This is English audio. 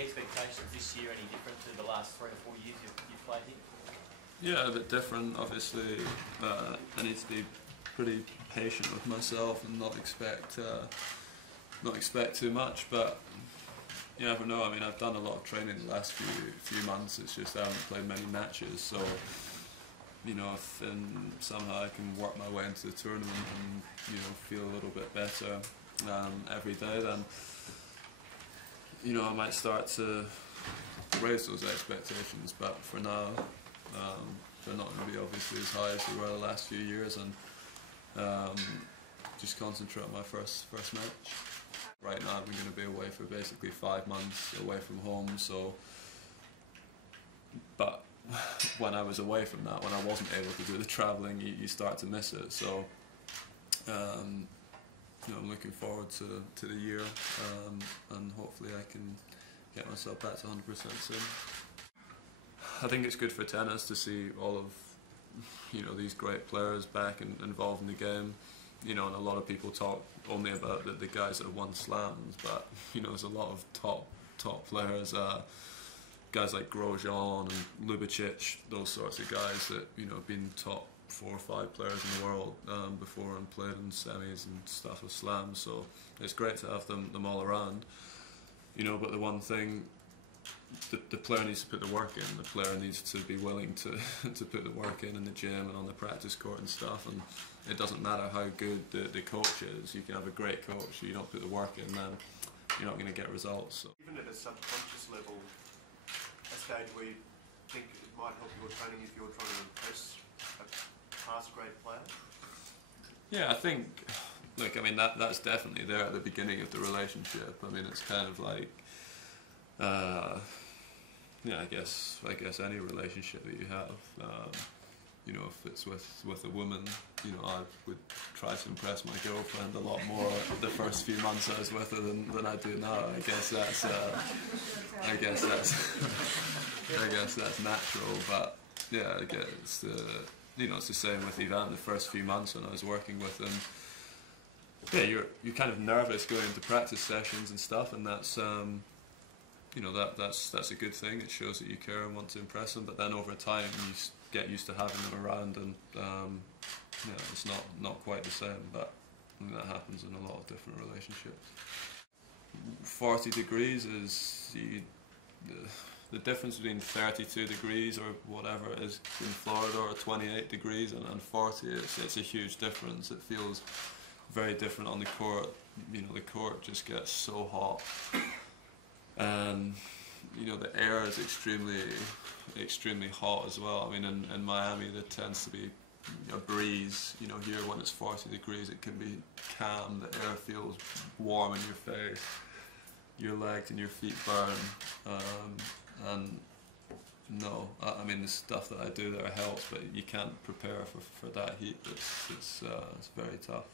The expectations this year any different to the last 3 or 4 years you've played here? Yeah, a bit different. Obviously, I need to be pretty patient with myself and not expect too much. But you never know. I mean, I've done a lot of training the last few months. It's just I haven't played many matches, so you know, if somehow I can work my way into the tournament and feel a little bit better every day, then I might start to raise those expectations. But for now, they're not going to be obviously as high as they were the last few years, and just concentrate on my first match. Right now, I'm going to be away for basically 5 months away from home. So, but when I was away from that, when I wasn't able to do the travelling, you start to miss it. So, I'm looking forward to the year, and hopefully I can get myself back to 100% soon. I think it's good for tennis to see all of these great players back and involved in the game. And a lot of people talk only about the guys that have won slams, but there's a lot of top players, guys like Grosjean and Ljubicic, those sorts of guys that have been top 4 or 5 players in the world before and played in semis and stuff of slams. So it's great to have them all around. But the one thing, the player needs to put the work in. The player needs to be willing to put the work in the gym and on the practice court and stuff. And it doesn't matter how good the coach is. You can have a great coach, if you don't put the work in, then you're not going to get results. So. Even at a subconscious level, a stage where you think it might help your training if you're trying to impress a past great player? Yeah, I think, look, I mean, that's definitely there at the beginning of the relationship. I mean, it's kind of like, yeah, I guess any relationship that you have, if it's with a woman, I would try to impress my girlfriend a lot more the first few months I was with her than I do now. I guess that's natural, but yeah, I guess it's the same with Ivan. The first few months when I was working with him, yeah, you're kind of nervous going into practice sessions and stuff, and that's that's a good thing. It shows that you care and want to impress them. But then over time, you get used to having them around, and it's not quite the same. But I think that happens in a lot of different relationships. 40 degrees is the difference between 32 degrees or whatever it is in Florida, or 28 degrees and 40. It's a huge difference. It feels very different on the court. The court just gets so hot. And the air is extremely hot as well. I mean, in Miami there tends to be a breeze. Here when it's 40 degrees it can be calm. The air feels warm in your face. Your legs and your feet burn. And no, I mean, the stuff that I do there helps, but you can't prepare for that heat. It's very tough.